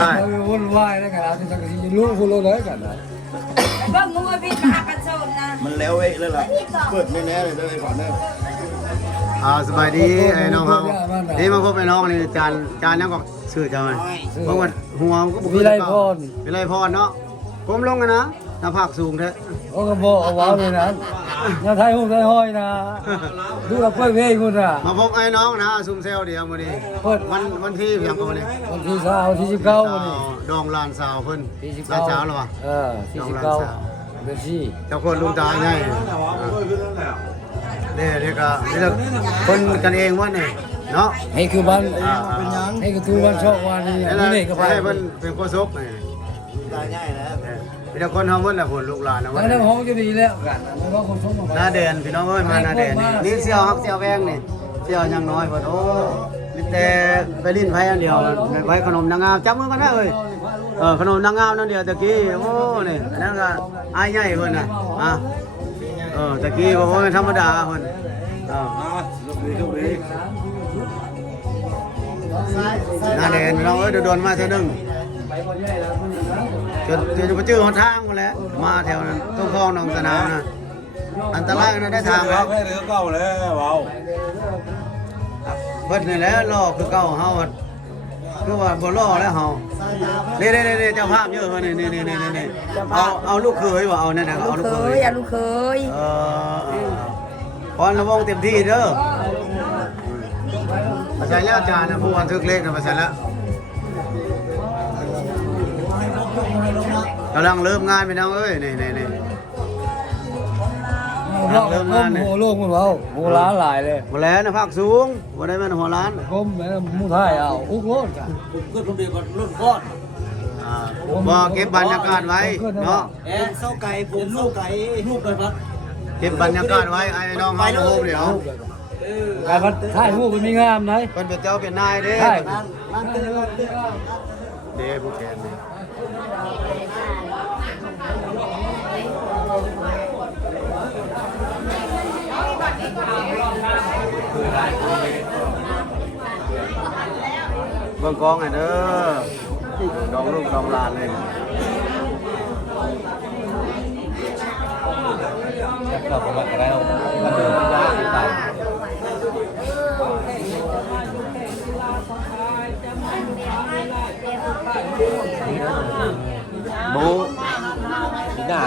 ใช่วุ่นวายแล้วกันที่สังที่รู้คุณรู้เลยกันนะเบิ่งมึงพี่มหาปัจจุบันนะมันแล้วเว้ยเลยล่ะเปิดแน่ๆเลยได้ก่อนเด้อสบายดีไอ้น้องเขานี่มาพบไอ้น้องนี่จานยังก็ชื่อเจ้าไหมเพราะว่าหัวก็วิไลพรวิไลพรเนาะผมลงกันนะหน้าผากสูงแท้โอ้กระบอกเอาว้าวเลยนะน้าไทยหุ่นไทยห้อยนะดูเราเปิดเพลงคุณอ่ะมาพบไอ้น้องนะซุ่มเซลเดียวมื้อนี้วันที่เพียงวันนี้วันที่19วันนี้ดองลานสาวเพิ่นลานสาวหรอวะที่19เดือนที่เจ้าคนลุงตาใหญ่เนี่ยก็คนกันเองว่านี่เนาะให้คือบ้านให้คือทูบ้านชอบวันนี้นี่ก็ให้เป็นโคศกนี่ตายง่ายแล้วมีแต่คนทำวันละคนลูกหลานนะวันนั้นห้องจะดีแล้วกันไม่ว่าคนชมหน้าเด่นพี่น้องเอ้ยมาหน้าเด่นนี่เสี่ยวฮักเสี่ยวแวงนี่เสี่ยวยังน้อยเพิ่นโอ้มีแต่ไปลิ้นไผอันเดียวไว้ขนมนางงามจับมือกันได้เอ้ยขนมนางงามนั่นเดียวตะกี้โอ้นี่นั่นก็อายใหญ่เพิ่นน่ะตะกี้บ่ธรรมดาเพิ่นลูกดีน่าเด่นน้องเอ้ยโดนมาเท่านึงจะไปเจอหนทางหมดแล้วมาแถวนั้นต้องคลองหนองสนามนะอันตรายนะได้ทางแล้วแค่เรือเก่าแล้วว้าวเพิ่นนี่แหละล่อคือเก่าเฮาคือว่าบ่ล่อแล้วเฮานี่เจ้าภาพเยอะเพิ่นนี่เอาลูกเขยว่าเอานั่นน่ะเอาลูกเขยลูกเคยพรระวงเต็มที่เด้อมาใส่แล้วอาจารย์นะผู้บันทึกเลขนะมาใส่แล้วกำลังเริ่มงานไปน้องเอ้ยนี่เริ่มงานนี่หัวโลกมันเบาหัวล้านหลายเลยหัวแหลนภาคสูงหัวได้มันหัวล้านก้มแม่มูไทยเอาอุ้งโลดกันก็ต้องเดียวกันรุ่นก้อนบ่เก็บบรรยากาศไว้เนาะเศร้าไก่ผมเศร้าไก่รูปเลยครับเก็บบรรยากาศไว้ไอ้น้องเฮาโฮมเดี๋ยวการพัดถ่ายรูปมันมีงามไหนเป็นเจ้าเป็นนายเด้เด้ผู้แทนนี่เบิ่งกองไงเด้อดองลูกดองลานเลยเราไปวัดแล้วมันเดินยากไปบูที่หน้า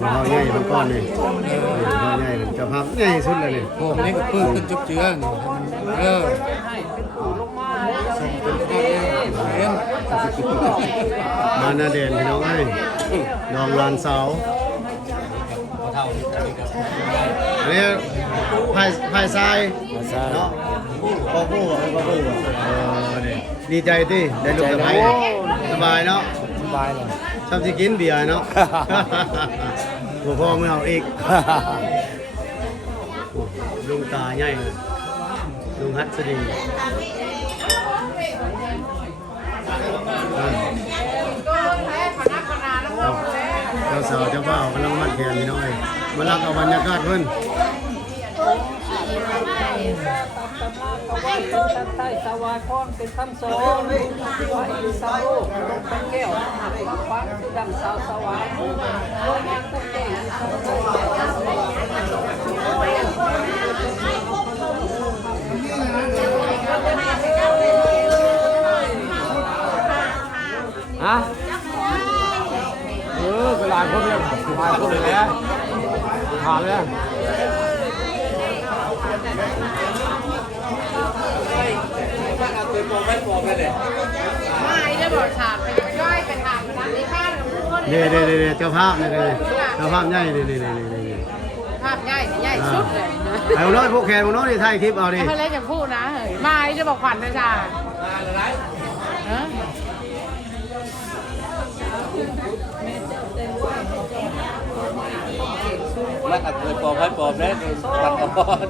เราใหญ่มันก้อนนี่เราใหญ่เจ้าภาพใหญ่สุดเลยนี่โอ้นี่ก็เพิ่มขึ้นจุ๊บเจือมาหน้าเด่นพี่น้องเอ้ยดองลานเสาอันนี้พายทรายเนาะพ่อผู้ดีใจที่ได้ลูกสะใภ้สบายเนาะสบายเลยชอบจะกินเบียร์เนาะหัวพ่อไม่เอาอีกลุงตาใหญ่เลยลุงฮัตสดีเจ้าสาวเจ้าบ่าวกำลังมัดแขนพี่น้อยมาลักเอาบรรยากาศเพิ่นใต้สวายพรเป็นคำสอนไว้สาวเป็นแก้วฟังคือดำสาวสวายโลกมันก็เก่งฮะก็หลายคนเลยหลายคนเลยแล้วผ่านแล้วไม่ได้บอกถามไปย่อยไปถามนะในบ้านของทุกคนนี่เจ้าภาพนี่เจ้าภาพใหญ่นี่ภาพใหญ่สุดเลยไอ้น้อยพวกแขกพวกน้อยนี่ถ่ายคลิปเอาดิไม่เล่นอย่างพูดนะไม่จะบอกขวัญนะจ๊ะแล้วก็เคยปอบให้ปอบได้ตัดก่อน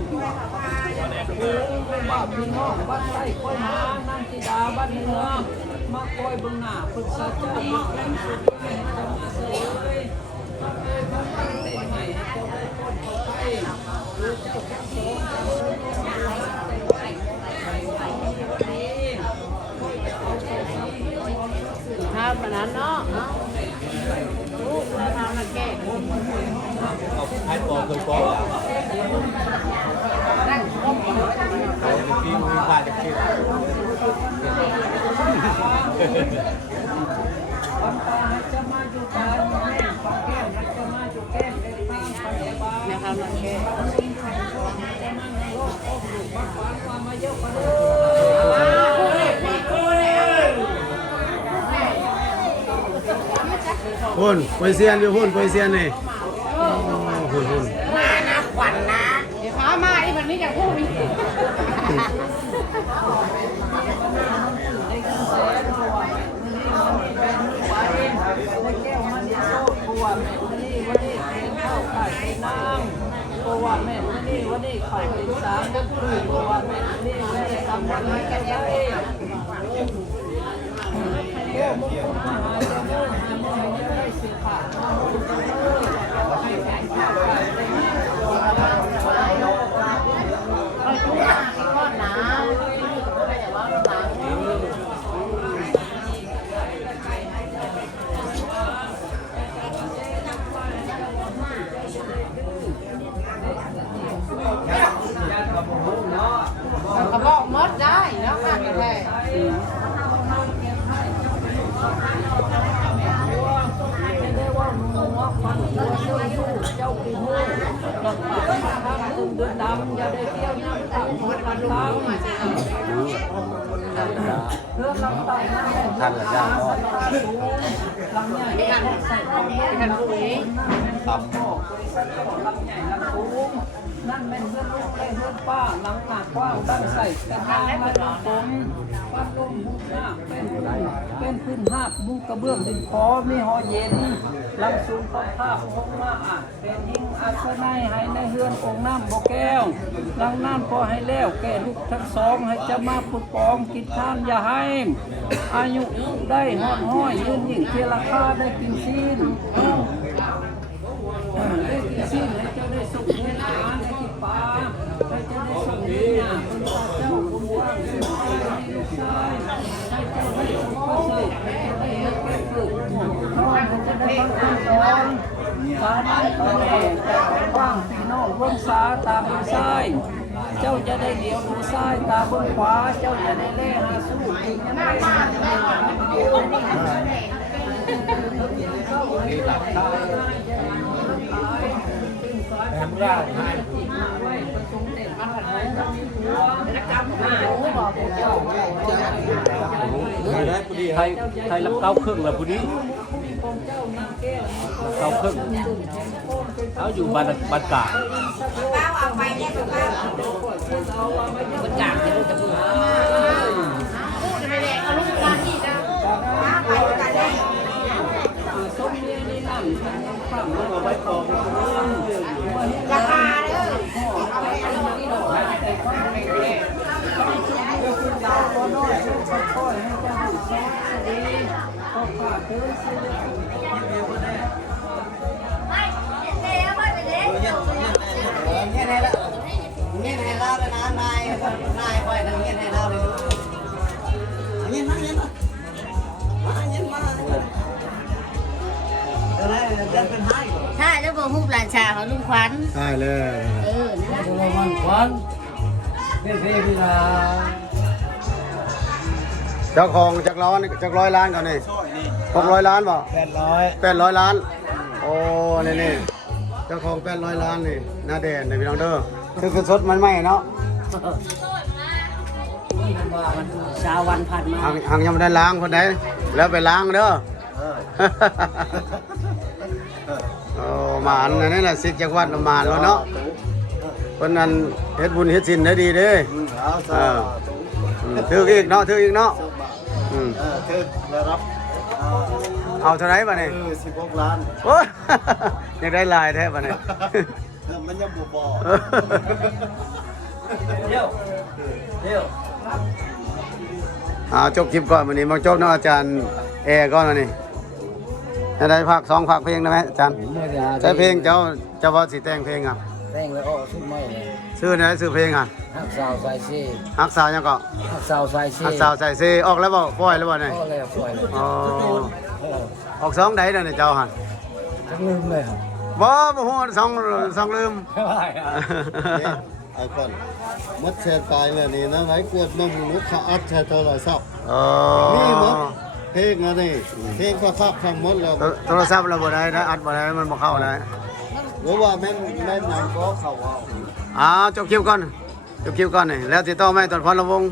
บ้านพี่น้องบ้านใต้คอยมานั่งที่ดาบ้านเหนือมาคอยบึงหน้าปรึกษาเจ้ามาแรงสุดจะมาเสยมาเลยมาตั้งเตะให้เจ้าเป็นคนไทยรู้จัก ปังปาให้จะมาอยู่ตาแม่ปังแก้วให้จะมาอยู่แก้มได้ตั้งปังแบา นะคะมันแค่ จะนั่งในโลกโอ้โหปังปานว่ามาเยอะกว่าเดิม หุ่นโปรยเซียนอยู่หุ่นโปรยเซียนนี่หุ่น มานะขวัญนะ เดี๋ยวพามาอีกวันนี้จะพูดอีก ได้เงินแสนเพราะว่าแม่นี่มันนี่เป็นไหวได้แก้วมันนี่โซ่เพราะว่าแม่นี่วันนี้เป็นข้าวไก่เป็นน้ำเพราะว่าแม่นี่วันนี้ไข่เป็นสามก็คือเพราะว่าแม่นี่วันนี้ทำวันให้กันได้แก้วมุกมาหาเจ้าเมื่อหาเมื่อให้ได้เสียขาดให้แข่งข้าวไก่ได้ไหม ก็ทุกอย่างที่ก้อนหนาไม่แต่ว่าหนาเขาบอกมดได้แล้วค่ะแท้ ไม่ได้ว่ามึงว่าฟันตัวเจ้าอยู่เจ้าคือหูหลังตาข้างตึงเดือดดำอย่าได้เที่ยวน้ำตาหัวหลังตาเรื่องลำตาท่านละย่างก็ลำใหญ่ไม่ทันใส่ของไม่ทันปุ๋ยตับหม้อลำใหญ่ลำสูงนั่นเป็นเพื่อนลูกเพื่อนป้าลำหนักกว้างตั้งใส่แต่ทางมาลงผมวัดลมบุกหน้าเป็นพื้นหาบบุกกระเบื้องดินขอมีหอเย็นลำสูงต้นภาพคงมาอ่ะเป็นหิ้งอาสนัยให้ในเฮือนองน้ำบ่แก้วลังน้ำพอให้แล้วแก่ลูกทั้งสองให้จะมาปุดปองกินทานอย่าให้อายุได้หอดห้อยยืนยิ่งเทียราคาได้กินซีนได้กินซีนให้เจ้าได้สุขให้ทานให้กินปลาให้เจ้าได้สุขเนี่ยคุณพ่อเจ้าคุณว่างสุขให้ลูกชายให้เจ้าได้สุขประเสริฐให้เจ้าได้เฮ็ดเกิดขึ้นน้อยให้เจ้าได้ฟังคำสอนสามัญตัวแม่แต่กว้างพี่น้องร่วมสาตามมือซ้ายเจ้าจะได้เดียวดูซ้ายตาบนขวาเจ้าจะได้เล่หาสู้จริงยังไงนี่หลับตาแอมร่างให้ไว้ประสงค์เด็ดมาหันจะมีหัวนักกรรมหาผู้บอกเจ้าไทยรับเก้าครึ่งแล้วผู้นี้เก้าครึ่งเขาอยู่บ้านกาด มันกากจะรู้จะพูดพูดไปเลยเอาลูกร้านที่นะไปกันเลย ส้มเมียนี่นั่นฝั่งมันเอาไว้ปอก ราคาเด้อเอาไปเอาลูกที่ดอกแต่ก็ไม่ได้ คุณยาวก็น้อยช่วยค่อยให้เจ้าดูซอสดีก็ฝากเธอซื้อเดียวก็ได้ เงี้ยให้ละเงี้ยให้เราเลยนะนายค่อยเงี้ยให้เราเลยเงี้ยมาอะไรเดินเป็นไห้ ใช่แล้วบอกฮูบหลานชาของลุงขวัญ ใช่เลย ตัวมันควันเพ่พี่นา เจ้าของจาก100 ล้านก่อนนี่600 ล้านบ่800 ล้านโอ้นี่เจ้าของ800 ล้านนี่หน้าแดนนี่พี่น้องเด้อคือสดมันไหมเนาะ มันชาวันผ่านมา หางยังไม่ได้ล้างคนใดแล้วไปล้างเด้อโอ้หมานอันนี้แหละสิจังหวัดหมานแล้วเนาะคนนั้นเฮ็ดบุญเฮ็ดศีลได้ดีเด้ถืออีกเนาะถืออีกเนาะ เธอได้รับ เอาเท่าไหร่บ่นี่ 16 ล้าน โอ้ยยังได้ลายแท้บ่นี่ มันยังบ่บอก เดี๋ยว จบคลิปก่อนวันนี้มาจบเนาะอาจารย์แอร์ก่อนวันนี้ได้ภาค2ภาคเพลงได้ไหมอาจารย์ใช้เพลงเจ้าว่าสิแต่งเพลงอ่ะ แต่งแล้วอ้อชุดไม่เลย ชื่อไหนชื่อเพลงอ่ะ ฮักสาวใส่ซี ฮักสาวยังก็ ฮักสาวใส่ซี ฮักสาวใส่ซีออกแล้วบ่ปล่อยแล้วบ่นี่ ก็เลยปล่อยเลย อ๋อออก2ใดนั่นเจ้าหั่น ทั้งลืมเลยครับ บ่ฮู้2ลืม ไม่ไหวอ่ะ ไอ้ก่อนมัดแชร์ตายเลยนี่นะไว้กวดนมนุษย์เขาอัดแชร์โทรศัพท์ อ๋อ มีมั้ย เพลงนะนี่เพลงก็ทับทั้งหมดแล้ว โทรศัพท์เราบ่ได้นะอัดบ่ได้มันบ่เข้าได้ หรือว่าแม่นหยังก็เข้าเอา จบคลิปก่อนนี่แล้วติดต่อไหมตอนพรละวงศ์